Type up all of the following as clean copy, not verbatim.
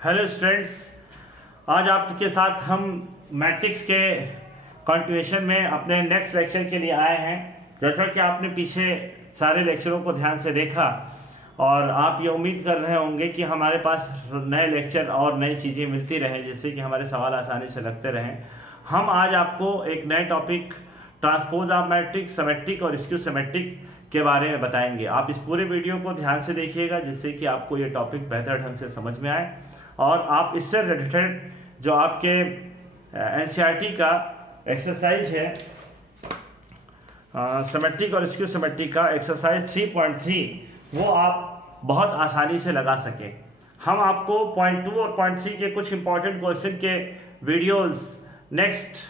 Hello students, आज आपके साथ हम मैट्रिक्स के कंटिन्यूएशन में अपने नेक्स्ट लेक्चर के लिए आए हैं। जैसा कि आपने पीछे सारे लेक्चरों को ध्यान से देखा और आप ये उम्मीद कर रहे होंगे कि हमारे पास नए लेक्चर और नई चीज़ें मिलती रहें जिससे कि हमारे सवाल आसानी से लगते रहें। हम आज आपको एक नए topic transpose of matrix, symmetric और स्क्यू सिमेट्रिक के बारे में बताएंगे। आप इस पूरे वीडियो को ध्यान से देखिएगा जिससे कि आपको ये टॉपिक बेहतर ढंग से समझ में आए और आप इससे रिलेटेड जो आपके एनसीईआरटी का एक्सरसाइज है सिमेट्रिक और स्क्यू सिमेट्रिक का एक्सरसाइज 3.3 वो आप बहुत आसानी से लगा सकें। हम आपको पॉइंट 2 और पॉइंट 3 के कुछ इंपॉर्टेंट क्वेश्चन के वीडियोस नेक्स्ट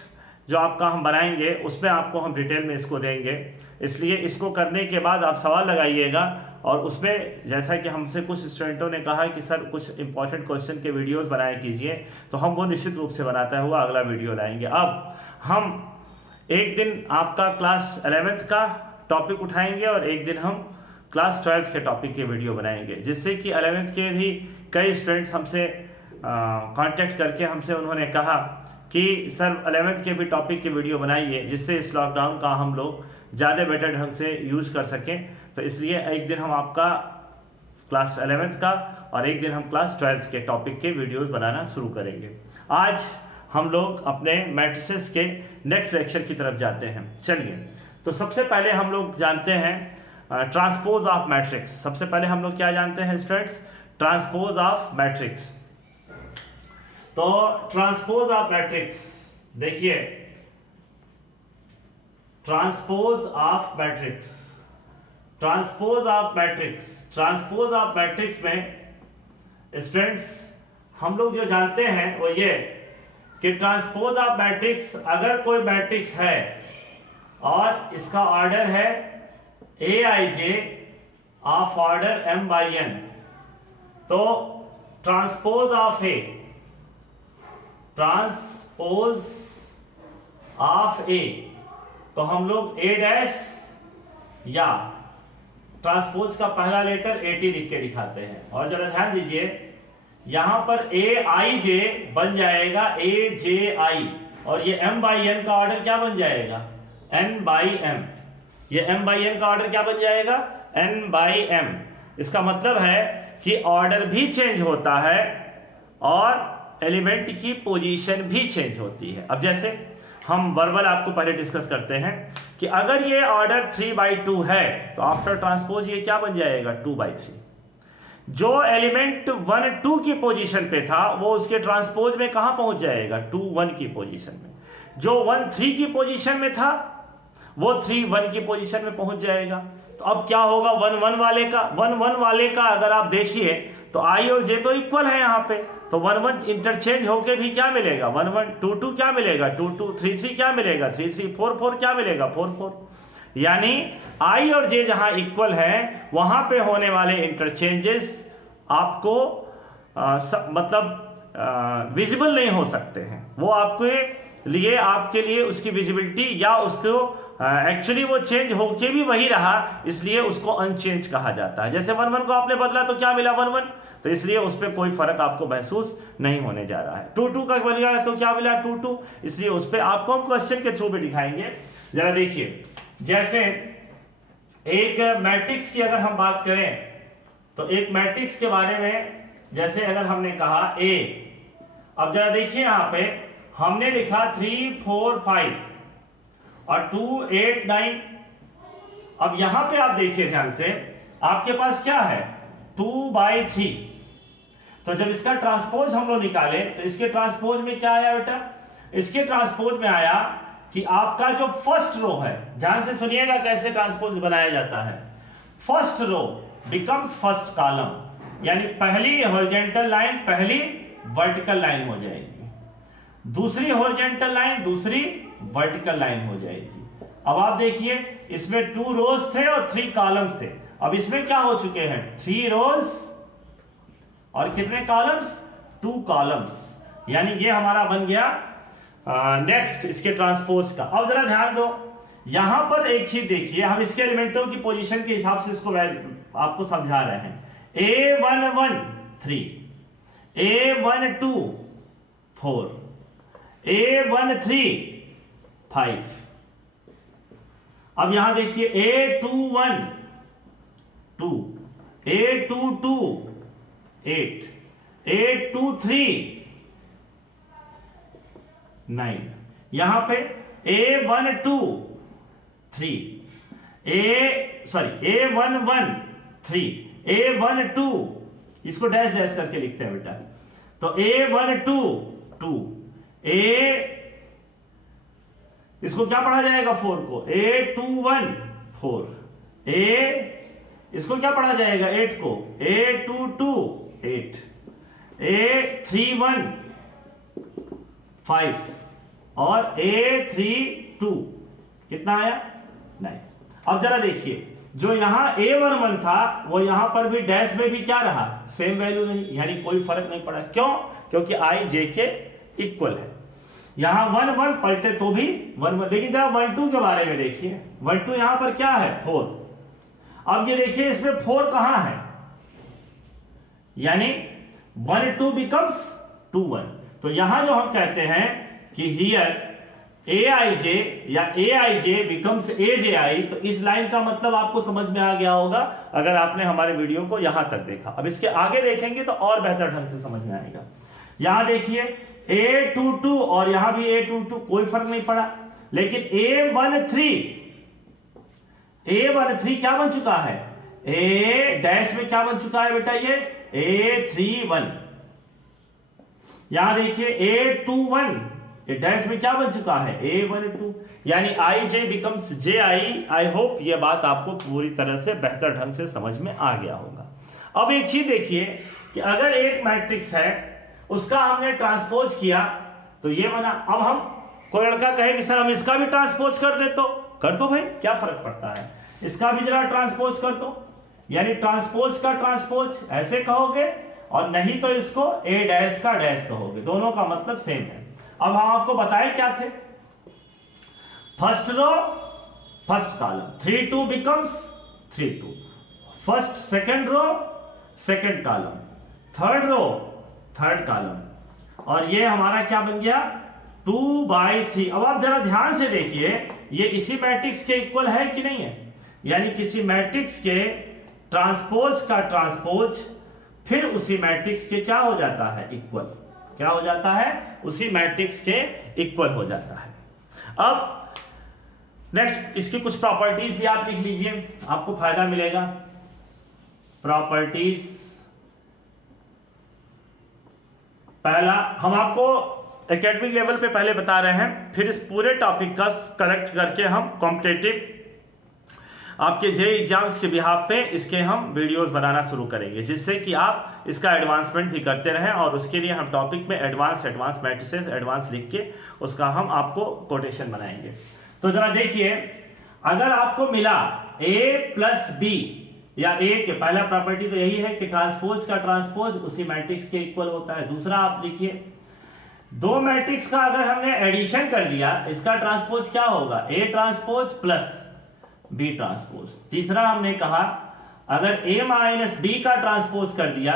जो आपका हम बनाएंगे उसमें आपको हम डिटेल में इसको देंगे, इसलिए इसको करने के बाद आप सवाल लगाइएगा और उसमें जैसा कि हमसे कुछ स्टूडेंटों ने कहा कि सर कुछ इंपॉर्टेंट क्वेश्चन के वीडियोस बनाया कीजिए, तो हम वो निश्चित रूप से बनाते हुआ अगला वीडियो लाएंगे। अब हम एक दिन आपका क्लास 11th का टॉपिक उठाएंगे और एक दिन हम क्लास 12th के टॉपिक के वीडियो बनाएंगे, जिससे कि 11th के भी कई स्टूडेंट्स हमसे कांटेक्ट करके हमसे उन्होंने कहा कि सर 11th के भी टॉपिक के वीडियो बनाइए जिससे इस लॉकडाउन का हम लोग ज़्यादा बेटर ढंग से यूज़ कर सकें। तो इसलिए एक दिन हम आपका क्लास 11th का और एक दिन हम क्लास 12th के टॉपिक के वीडियोस बनाना शुरू करेंगे। आज हम लोग अपने मैट्रिसेस के नेक्स्ट लेक्चर की तरफ जाते हैं। चलिए, तो सबसे पहले हम लोग जानते हैं ट्रांसपोज ऑफ मैट्रिक्स। सबसे पहले हम लोग क्या जानते हैं स्टूडेंट्स? Transpose of matrix. तो ट्रांसपोज ऑफ मैट्रिक्स देखिए, transpose of matrix, transpose of matrix, transpose of matrix में स्टूडेंट्स हम लोग जो जानते हैं वो ये कि ट्रांसपोज ऑफ मैट्रिक्स, अगर कोई मैट्रिक्स है और इसका ऑर्डर है aij ऑफ ऑर्डर m/n, तो transpose of A, transpose of A, तो हम लोग a डैश या ट्रांसपोज का पहला लेटर at लिख के दिखाते हैं। और जरा ध्यान दीजिए, यहां पर aij बन जाएगा aj और ये m/n का ऑर्डर क्या बन जाएगा? n/m। ये m/n का ऑर्डर क्या बन जाएगा? n/m। इसका मतलब है कि ऑर्डर भी चेंज होता है और एलिमेंट की पोजीशन भी चेंज होती है। अब जैसे हम वर्बल आपको पहले डिस्कस करते हैं कि अगर ये ऑर्डर 3/2 है तो आफ्टर ट्रांसपोज ये क्या बन जाएगा? 2/3। जो एलिमेंट 1 2 की पोजीशन पे था वो उसके ट्रांसपोज में कहां पहुंच जाएगा? 2 1 की पोजीशन में। जो 1 3 की पोजीशन में था वो 3 1 की पोजीशन में पहुंच जाएगा। तो अब क्या होगा 1 1 वाले का? 1 1 वाले का अगर आप देखिए तो i और j तो इक्वल है यहाँ पे, तो 1 1 इंटरचेंज होके भी क्या मिलेगा? 1 1 2 2 क्या मिलेगा? 2 2 3 3 क्या मिलेगा? 3 3 4 4 क्या मिलेगा? 4 4। यानी i और j जहां इक्वल है वहां पे होने वाले इंटरचेंजेस आपको मतलब विजिबल नहीं हो सकते हैं। वो आपके लिए उसकी विजिबिलिटी या उसको एक्चुअली वो चेंज होके भी वही रहा, इसलिए उसको अनचेंज कहा जाता है। जैसे 1 1 को आपने बदला तो क्या मिला? 1 1, तो इसलिए उस पर कोई फर्क आपको महसूस नहीं होने जा रहा है। 2 2 का बदला तो क्या मिला? 2 2, इसलिए उस पर आपको हम क्वेश्चन के थ्रू भी दिखाएंगे। जरा देखिए, जैसे एक मैट्रिक्स की अगर हम बात करें तो एक मैट्रिक्स के बारे में जैसे अगर हमने कहा A, अब जरा देखिए यहां पे हमने लिखा 3 4 5 और 2 8 9। अब यहां पे आप देखिए ध्यान से, आपके पास क्या है? 2/3। तो जब इसका ट्रांसपोज हम लोग निकाले तो इसके ट्रांसपोज में क्या आया बेटा? इसके ट्रांसपोज में आया कि आपका जो फर्स्ट रो है, ध्यान से सुनिएगा कैसे ट्रांसपोज बनाया जाता है। First row becomes first column, यानी पहली हॉरिजॉन्टल लाइन पहली वर्टिकल लाइन हो जाएगी, दूसरी हॉरिजॉन्टल लाइन दूसरी वर्टिकल लाइन हो जाएगी। अब आप देखिए, इसमें 2 रोज थे और 3 कॉलम्स थे। अब इसमें क्या हो चुके हैं? 3 रोज और कितने कॉलम्स? 2 कॉलम्स। यानी ये हमारा बन गया नेक्स्ट इसके ट्रांसपोज का। अब जरा ध्यान दो, यहां पर एक चीज देखिए, हम इसके एलिमेंटों की पोजीशन के हिसाब से इसको आपको समझा रहे हैं। A1 1 3, A12 4, A13 5। अब यहां देखिए A21 2, A22 8, A23 9। यहां पे A12 3, A11 3, A12 इसको डैश डैश करके लिखते हैं बेटा। तो A12 2, इसको क्या पढ़ा जाएगा 4 को, A21 4, इसको क्या पढ़ा जाएगा 8 को, A22 8, A31 5 और A32 कितना आया 9। अब जरा देखिए जो यहां A11 था वो यहां पर भी डैश में भी क्या रहा, सेम वैल्यू नहीं, यानी कोई फर्क नहीं पड़ा। क्यों? क्योंकि I J के इक्वल है। यहां 1 1 पलटे तो भी 1 1, लेकिन जरा 1 2 के बारे में देखिए, 1 2 यहां पर क्या है 4। अब ये देखिए इसमें 4 कहां है, यानी 1 2 बिकम्स 2 1। तो यहां जो हम कहते हैं कि हियर Aij या Aij बिकम्स Aji, तो इस लाइन का मतलब आपको समझ में आ गया होगा अगर आपने हमारे वीडियो को यहां तक देखा। अब इसके आगे देखेंगे तो और बेहतर ढंग से समझ में आएगा। यहां देखिए A22 और यहां भी A22 कोई फर्क नहीं पड़ा, लेकिन A13 क्या बन चुका है, A डैश में क्या बन चुका है बेटा, ये A31। यहां देखिए A21 डैश में क्या बन चुका है A12, यानी I J becomes J I। I hope यह बात आपको पूरी तरह से बेहतर ढंग से समझ में आ गया होगा। अब एक चीज देखिए कि अगर एक मैट्रिक्स है उसका हमने ट्रांसपोज किया तो ये बना। अब हम कोई लड़का कहे कि सर हम इसका भी ट्रांसपोज कर दे, तो कर दो भाई, क्या फर्क पड़ता है, इसका भी जरा ट्रांसपोज कर दो, यानी ट्रांसपोज का ट्रांसपोज ऐसे कहोगे और नहीं तो इसको A डैश का डैश कहोगे, दोनों का मतलब सेम है। अब हम आपको बताएं क्या थे, first row first column 3 2 becomes 3 2, first second row second column, third row third column, और ये हमारा क्या बन गया 2/3। अब आप जरा ध्यान से देखिए ये इसी मैट्रिक्स के इक्वल है कि नहीं है, यानी किसी मैट्रिक्स के ट्रांसपोज का ट्रांसपोज फिर उसी मैट्रिक्स के क्या हो जाता है इक्वल, क्या हो जाता है उसी मैट्रिक्स के इक्वल हो जाता है। अब नेक्स्ट इसकी कुछ प्रॉपर्टीज भी आप लिख लीजिए, आपको फायदा मिलेगा। प्रॉपर्टीज, पहला हम आपको एकेडमिक लेवल पे पहले बता रहे हैं, फिर इस पूरे टॉपिक का कलेक्ट करके हम कॉम्पिटिटिव आपके जे एग्जाम्स के बिहाफ पे इसके हम वीडियोस बनाना शुरू करेंगे, जिससे कि आप इसका एडवांसमेंट भी करते रहें। और उसके लिए हम टॉपिक में एडवांस मैट्रिसेस एडवांस लिख के उसका हम आपको कोटेशन बनाएंगे। तो जरा देखिए, अगर आपको मिला A प्लस B या A के, पहला प्रॉपर्टी तो यही है कि ट्रांसपोज का ट्रांसपोज उसी मैट्रिक्स के इक्वल होता है। दूसरा आप लिखिए, दो मैट्रिक्स का अगर हमने एडिशन कर दिया इसका ट्रांसपोज क्या होगा, A transpose plus B transpose. तीसरा हमने कहा अगर A माइनस B का ट्रांसपोज कर दिया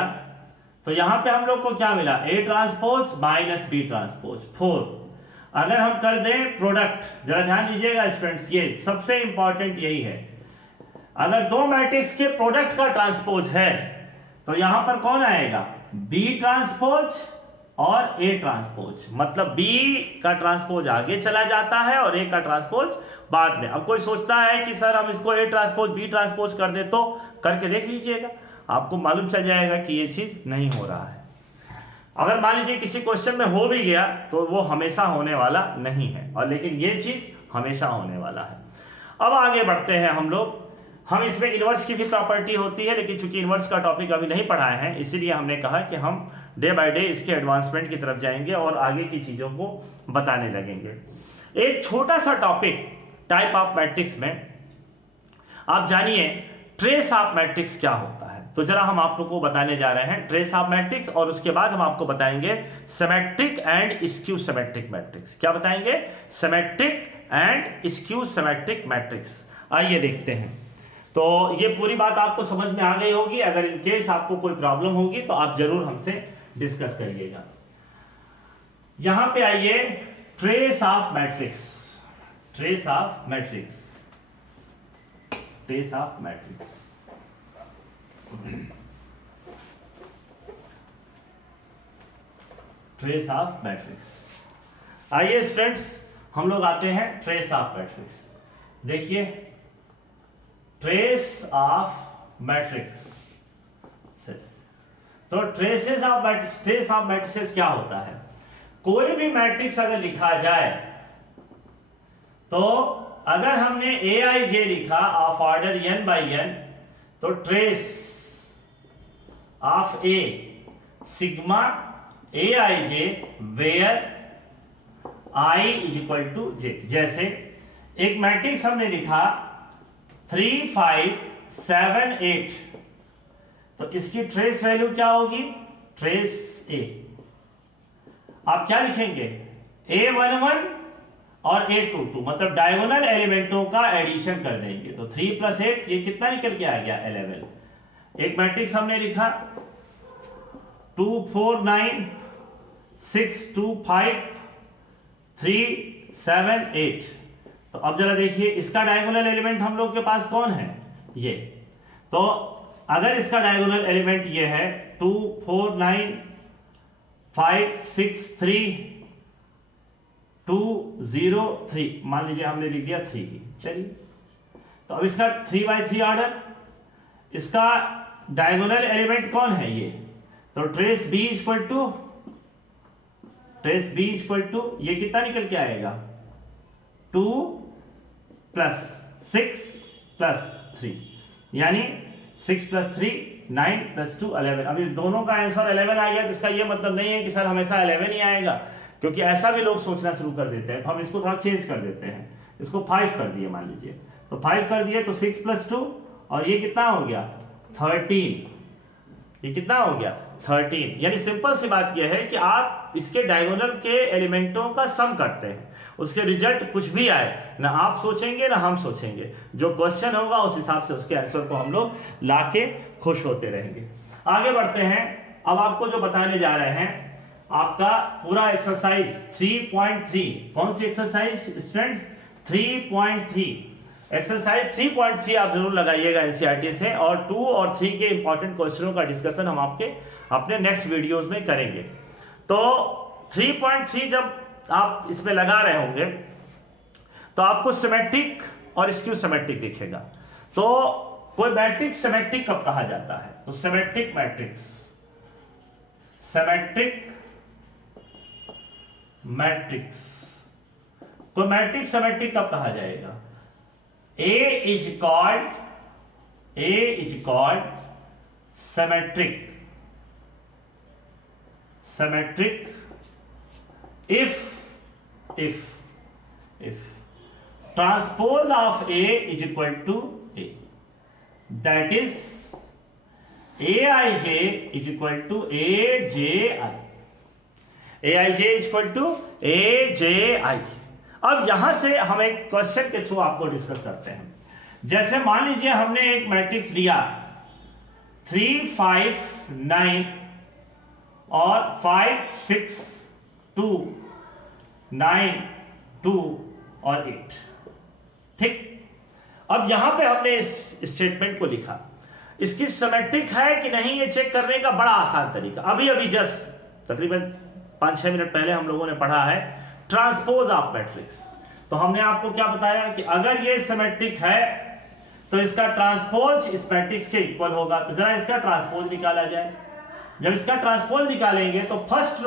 तो यहां पे हम लोग को क्या मिला, A transpose minus B transpose 4। अगर हम कर दें प्रोडक्ट, जरा ध्यान दीजिएगा स्टूडेंट्स, ये सबसे इंपॉर्टेंट यही है, अगर दो मैट्रिक्स के प्रोडक्ट का ट्रांसपोज है तो यहां पर कौन आएगा, B ट्रांसपोज और A ट्रांसपोज, मतलब B का ट्रांसपोज आगे चला जाता है और A का ट्रांसपोज बाद में। अब कोई सोचता है कि सर हम इसको A ट्रांसपोज B ट्रांसपोज कर दे, तो करके देख लीजिएगा, आपको मालूम चल जाएगा कि ये चीज नहीं हो रहा है। अगर मान लीजिए किसी क्वेश्चन में हो भी गया तो वो हमेशा होने वाला नहीं है, और लेकिन ये चीज हमेशा होने वाला है। अब आगे बढ़ते हैं हम लोग, हम इसमें इनवर्स की भी प्रॉपर्टी होती है, लेकिन चूंकि इनवर्स का टॉपिक अभी नहीं पढ़ाए हैं इसीलिए हमने कहा कि हम डे बाय डे इसके एडवांसमेंट की तरफ जाएंगे और आगे की चीजों को बताने लगेंगे। एक छोटा सा टॉपिक टाइप ऑफ मैट्रिक्स में आप जानिए ट्रेस ऑफ मैट्रिक्स क्या होता है। तो जरा हम आप लोग को बताने जा रहे हैं ट्रेस ऑफ मैट्रिक्स, और उसके बाद हम आपको बताएंगे symmetric and skew symmetric matrix. क्या बताएंगे, symmetric and skew symmetric matrix. आइए देखते हैं। तो ये पूरी बात आपको समझ में आ गई होगी। अगर इन केस आपको कोई प्रॉब्लम होगी तो आप जरूर हमसे डिस्कस करिएगा। यहां पे आइए, trace of matrix, trace of matrix, trace of matrix. Trace of matrix. आइए स्टूडेंट्स, हम लोग आते हैं ट्रेस ऑफ मैट्रिक्स। देखिए, ट्रेस ऑफ मैट्रिक्स, तो ट्रेस ऑफ मैट्रिक्स क्या होता है? कोई भी मैट्रिक्स अगर लिखा जाए तो अगर हमने ए आई जे लिखा of order n by n, तो trace of A sigma A I J where i is equal to J. जैसे एक मैट्रिक्स हमने लिखा 3 5 7 8, तो इसकी ट्रेस वैल्यू क्या होगी? ट्रेस ए। आप क्या लिखेंगे? A11 और A22, मतलब डायगोनल एलिमेंटों का एडिशन कर देंगे, तो 3 + 8 ये कितना निकल के आ गया? 11। एक मैट्रिक्स हमने लिखा 2 4 9 6 2 5 3 7 8, तो अब जरा देखिए इसका डायगोनल एलिमेंट हम लोग के पास कौन है? ये। तो अगर इसका डायगोनल एलिमेंट ये है 2 4 9 5 6 3 2 0 3, मान लीजिए हमने लिख दिया 3 ही, चलिए। तो अब इसका 3/3 ऑर्डर, इसका डायगोनल एलिमेंट कौन है? ये। तो ट्रेस बी इक्वल टू ये कितना निकल के आएगा? 2 + 6 + 3, यानी 6 + 3 9 + 2 11। अब इस दोनों का आंसर 11 आ गया, तो इसका ये मतलब नहीं है कि सर हमेशा 11 ही आएगा, क्योंकि ऐसा भी लोग सोचना शुरू कर देते हैं। तो हम इसको थोड़ा चेंज कर देते हैं, इसको 5 कर दिए मान लीजिए, तो 5 कर दिए तो 6 + 2, और ये कितना हो गया? 13। ये कितना हो गया? 13। यानी सिंपल सी बात यह है कि आप इसके डायगोनल के एलिमेंटों का सम करते हैं, उसके रिजल्ट कुछ भी आए, ना आप सोचेंगे ना हम सोचेंगे, जो क्वेश्चन होगा उस हिसाब से उसके आंसर को हम लोग लाके खुश होते रहेंगे। आगे बढ़ते हैं। अब आपको जो बताने जा रहे हैं, आपका पूरा एक्सरसाइज 3.3, कौन सी एक्सरसाइज स्टूडेंट्स? 3.3। एक्सरसाइज 3.3 आप जरूर लगाइएगा एनसीईआरटी से, और 2 और 3 के इंपॉर्टेंट क्वेश्चनों का डिस्कशन हम आपके अपने नेक्स्ट वीडियोस में करेंगे। तो 3.3 जब आप इसमें लगा रहे होंगे तो आपको सिमेट्रिक और स्क्यू सिमेट्रिक दिखेगा। तो कोई मैट्रिक्स सिमेट्रिक कब कहा जाता है? तो सिमेट्रिक मैट्रिक्स, कोई मैट्रिक्स सिमेट्रिक कब कहा जाएगा? A is called symmetric if transpose of A is equal to A, that is Aij is equal to Aji, Aij is equal to Aji। अब यहां से हम एक क्वेश्चन के थ्रू आपको डिस्कस करते हैं। जैसे मान लीजिए हमने एक मैट्रिक्स लिया 3 5 9 और 5 6 2 9 2 और 8, ठीक। अब यहां पे हमने इस स्टेटमेंट को लिखा, इसकी सिमेट्रिक है कि नहीं ये चेक करने का बड़ा आसान तरीका, अभी जस्ट तकरीबन 5-6 मिनट पहले हम लोगों ने पढ़ा है ट्रांसपोज ऑफ मैट्रिक्स। तो हमने आपको क्या बताया कि अगर ये सिमेट्रिक है तो इसका ट्रांसपोज इस मैट्रिक्स के इक्वल होगा। तो जरा इसका ट्रांसपोज निकाला जाए। जब इसका ट्रांसपोज निकालेंगे तो फर्स्ट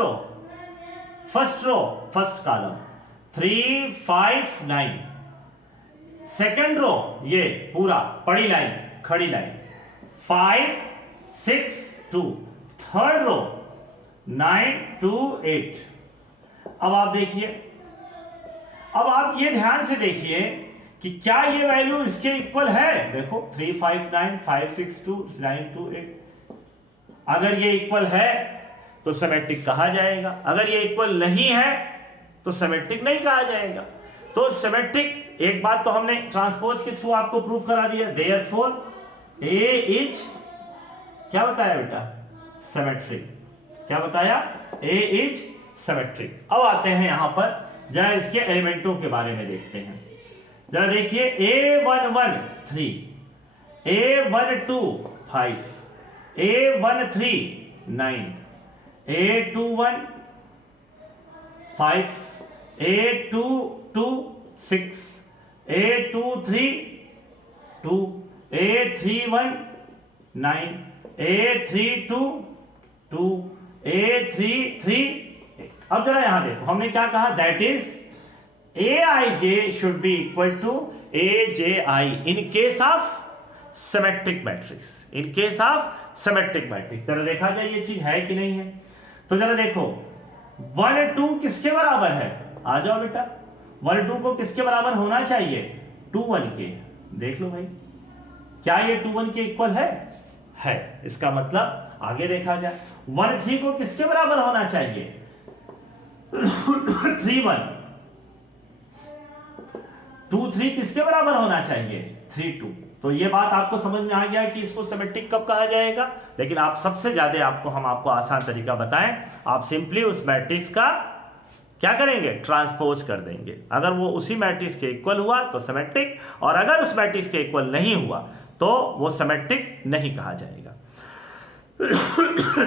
कॉलम 3 5 9, सेकेंड रो ये पूरा बड़ी लाइन खड़ी लाइन 5 6 2, थर्ड रो 9 2 8। अब आप देखिए, अब आप ये ध्यान से देखिए कि क्या ये वैल्यू इसके इक्वल है। देखो 3 5 9 5 6 2 9 2 8, अगर ये इक्वल है तो सिमेट्रिक कहा जाएगा, अगर ये इक्वल नहीं है तो सिमेट्रिक नहीं कहा जाएगा। तो सिमेट्रिक, एक बात तो हमने ट्रांसपोज के थ्रू आपको प्रूव करा दिया, देयरफॉर ए इज क्या बताया बेटा? सिमेट्रिक। क्या बताया? A is symmetric. अब आते हैं यहां पर, जरा इसके एलिमेंटों के बारे में देखते हैं। जरा देखिए, A11 3, A12 5, A13 9, A21 5, A22 6, A23 2, A31 9, A32 2, A33। अब जरा यहां देखो, हमने क्या कहा? That is Aij should be equal to Aji in case of symmetric matrix. In case of symmetric matrix जरा देखा जाए ये चीज है कि नहीं है। तो जरा देखो, 1 2 किसके बराबर है? आ जाओ बेटा, 1 2 को किसके बराबर होना चाहिए? 2 1 के। देख लो भाई, क्या ये 2 1 के इक्वल है? इसका मतलब आगे देखा जाए, 1 3 को किसके बराबर होना चाहिए? 3 1। 2 3 किसके बराबर होना चाहिए? 3 2। तो ये बात आपको समझ में आ गया कि इसको सिमेट्रिक कब कहा जाएगा। लेकिन आप सबसे ज्यादा हम आपको आसान तरीका बताएं, आप सिंपली उस मैट्रिक्स का क्या करेंगे? ट्रांसपोज कर देंगे। अगर वो उसी मैट्रिक्स के इक्वल हुआ तो सिमेट्रिक, और अगर उस मैट्रिक्स के इक्वल नहीं हुआ तो वो सिमेट्रिक नहीं कहा जाएगा।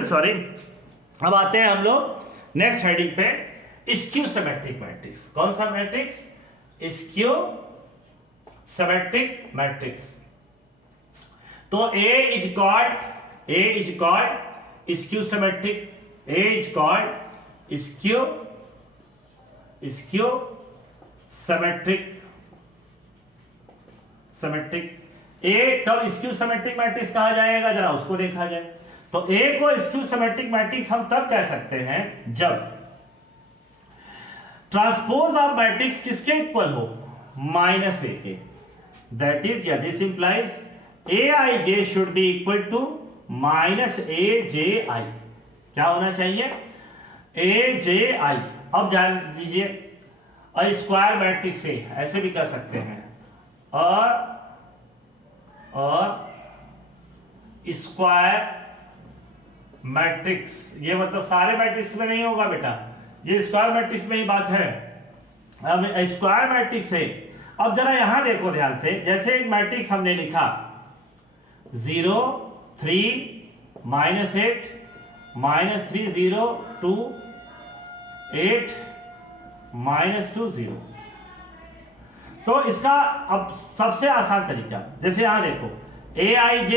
सॉरी। अब आते हैं हम लोग नेक्स्ट हेडिंग पे, स्क्यू सिमेट्रिक मैट्रिक्स। कौन सा मैट्रिक्स? Skew symmetric matrix. तो A is called skew symmetric. A is called skew symmetric. A कब स्क्यू सिमेट्रिक मैट्रिक्स कहा जाएगा, जरा उसको देखा जाए। तो A को स्क्यू सिमेट्रिक मैट्रिक्स हम तब कह सकते हैं जब ट्रांसपोज ऑफ मैट्रिक्स किसके इक्वल हो? -A के। दैट इज, या this implies Aij should be equal to -Aji। क्या होना चाहिए? Aji। अब जान लीजिए, स्क्वायर मैट्रिक्स है, ऐसे भी कर सकते हैं, और स्क्वायर मैट्रिक्स। ये मतलब सारे मैट्रिक्स में नहीं होगा बेटा, ये स्क्वायर मैट्रिक्स में ही बात है। अब स्क्वायर मैट्रिक्स है। अब जरा यहां देखो ध्यान से, जैसे एक मैट्रिक्स हमने लिखा 0 3 -8 -3 0 2 8 -2 0। तो इसका अब सबसे आसान तरीका, जैसे यहां देखो Aij,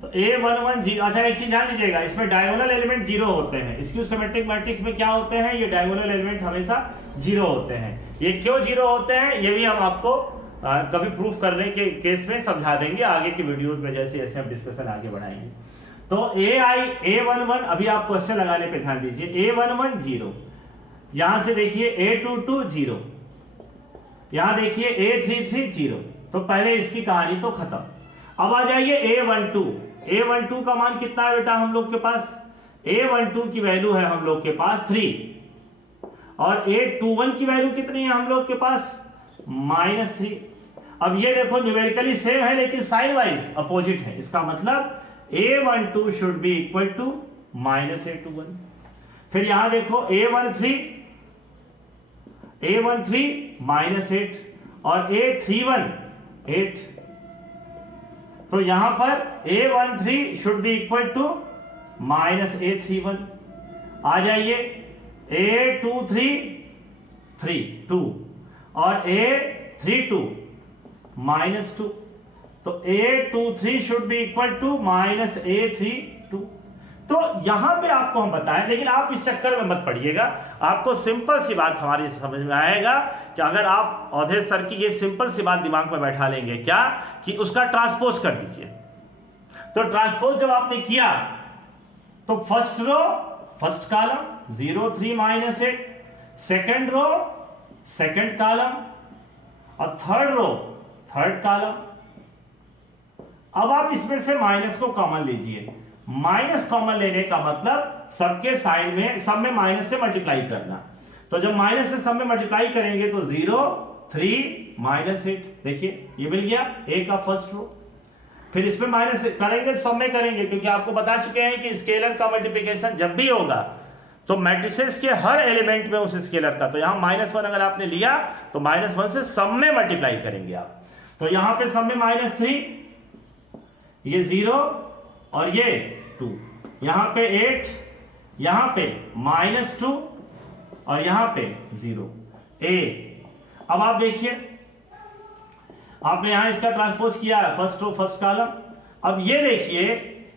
तो A11 0। अच्छा एक चीज ध्यान लीजिएगा, इसमें डायगोनल एलिमेंट 0 होते हैं। स्क्यू सिमेट्रिक मैट्रिक्स में क्या होते हैं? ये डायगोनल एलिमेंट हमेशा 0 होते हैं। ये क्यों 0 होते हैं ये भी हम आपको कभी प्रूफ करने के केस में समझा देंगे आगे की वीडियोस में, जैसे जैसे हम डिस्कशन आगे बढ़ाएंगे। तो A11 अभी आप क्वेश्चन लगाने पे ध्यान दीजिए। A11 0, यहां से देखिए A22 0, यहां देखिए A33 0। तो पहले इसकी कहानी तो खत्म। अब आ जाइए A12। A12 का मान कितना है बेटा हम लोग के पास? A12 की वैल्यू है हम लोग के पास 3, और A21 की वैल्यू कितनी है हम लोग के पास? -3। अब ये देखो न्यूमेरिकली सेम है लेकिन साइन वाइज अपोजिट है। इसका मतलब A12 should be equal to -A21। फिर यहां देखो A13 -8 और A31 8। तो यहां पर A13 should be equal to -A31। आ जाइए A23 3 2 और A32 -2। तो A23 should be equal to -A32। तो यहां पे आपको हम बताएं, लेकिन आप इस चक्कर में मत पड़िएगा। आपको सिंपल सी बात हमारी समझ में आएगा कि अगर आप अवधेश सर की ये सिंपल सी बात दिमाग में बैठा लेंगे, क्या कि उसका ट्रांसपोज कर दीजिए। तो ट्रांसपोज जब आपने किया तो first row first column 0 3 -8, second row second column, और थर्ड रो थर्ड कॉलम। अब आप इसमें से माइनस को कॉमन लीजिए। माइनस कॉमन लेने का मतलब सबके साइन में, सब में माइनस से मल्टीप्लाई करना। तो जब माइनस से सब में मल्टीप्लाई करेंगे तो 0 3 -8, देखिए ये मिल गया ए का फर्स्ट रो। फिर इसमें माइनस करेंगे, सब में करेंगे, क्योंकि आपको बता चुके हैं कि स्केलर का मल्टीप्लिकेशन जब भी होगा तो मैट्रिसेस के हर एलिमेंट में उस स्केलर का, तो यहां -1 अगर आपने लिया तो -1 से सब में मल्टीप्लाई करेंगे आप। तो यहां पे सब में -3, ये 0 और ये 2, यहां पे 8, यहां पे -2 और यहां पे 0 a। अब आप देखिए, आपने यहां इसका ट्रांसपोज किया है, फर्स्ट रो फर्स्ट कॉलम। अब ये देखिए,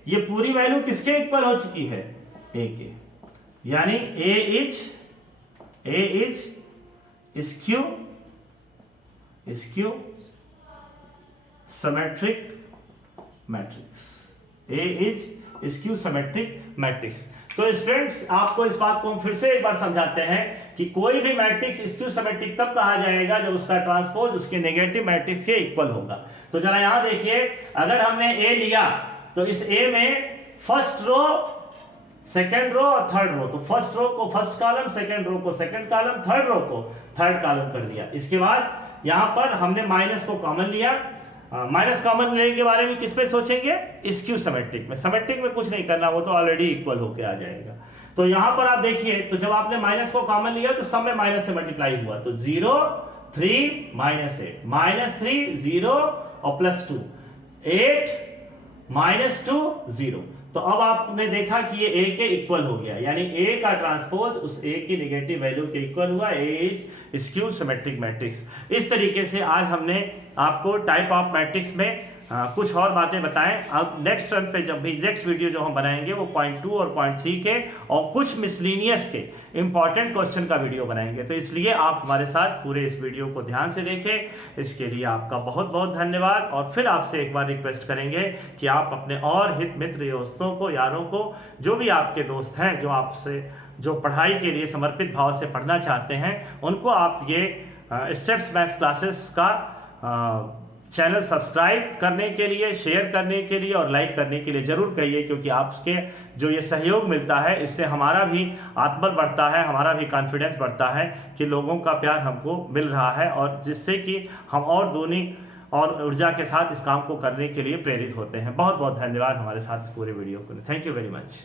ये पूरी वैल्यू किसके इक्वल हो चुकी है, a के, यानी a is skew symmetric matrix, a is skew symmetric matrix. तो स्टूडेंट्स, आपको इस बात को हम फिर से एक बार समझाते हैं कि कोई भी मैट्रिक्स स्क्यू सिमेट्रिक तब कहा जाएगा जब उसका ट्रांसपोज उसके नेगेटिव मैट्रिक्स के इक्वल होगा। तो जरा यहां देखिए, अगर हमने a लिया तो इस a में फर्स्ट रो, सेकंड रो और थर्ड रो, तो फर्स्ट रो को फर्स्ट कॉलम, सेकंड रो को सेकंड कॉलम, थर्ड रो को थर्ड कॉलम कर दिया। इसके बाद यहां पर हमने माइनस को कॉमन लिया। माइनस कॉमन लेने के बारे में किस पे सोचेंगे, स्क्यू सिमेट्रिक में। सिमेट्रिक में कुछ नहीं करना, वो तो ऑलरेडी इक्वल होके आ जाएगा। तो यहां पर आप देखिए, तो जब आपने माइनस को कॉमन लिया तो सब में माइनस से मल्टीप्लाई हुआ, तो 0 3 -8 -3 0 और +2 8 -2 0। तो अब आपने देखा कि ये a के इक्वल हो गया, यानी a का ट्रांसपोज उस a की नेगेटिव वैल्यू के इक्वल हुआ, a is skew symmetric matrix. इस तरीके से आज हमने आपको टाइप ऑफ मैट्रिक्स में कुछ और बातें बताएं। अब नेक्स्ट टर्म पे जब भी नेक्स्ट वीडियो जो हम बनाएंगे वो पॉइंट 2 और पॉइंट 3 के और कुछ मिसलिनियस के इंपॉर्टेंट क्वेश्चन का वीडियो बनाएंगे। तो इसलिए आप हमारे साथ पूरे इस वीडियो को ध्यान से देखें। इसके लिए आपका बहुत बहुत धन्यवाद। और फिर आपसे एक बार रिक्वेस्ट करेंगे कि आप अपने और हित मित्र दोस्तों को, यारों को, जो भी आपके दोस्त हैं जो आपसे जो पढ़ाई के लिए समर्पित भाव से पढ़ना चाहते हैं, उनको आप ये स्टेप्स मैथ्स क्लासेस का चैनल सब्सक्राइब करने के लिए, शेयर करने के लिए और लाइक करने के लिए जरूर कहिए, क्योंकि आपके जो ये सहयोग मिलता है इससे हमारा भी आत्मबल बढ़ता है, हमारा भी कॉन्फिडेंस बढ़ता है कि लोगों का प्यार हमको मिल रहा है, और जिससे कि हम और दूनी और ऊर्जा के साथ इस काम को करने के लिए प्रेरित होते हैं। बहुत बहुत धन्यवाद हमारे साथ इस पूरे वीडियो को। Thank you very much.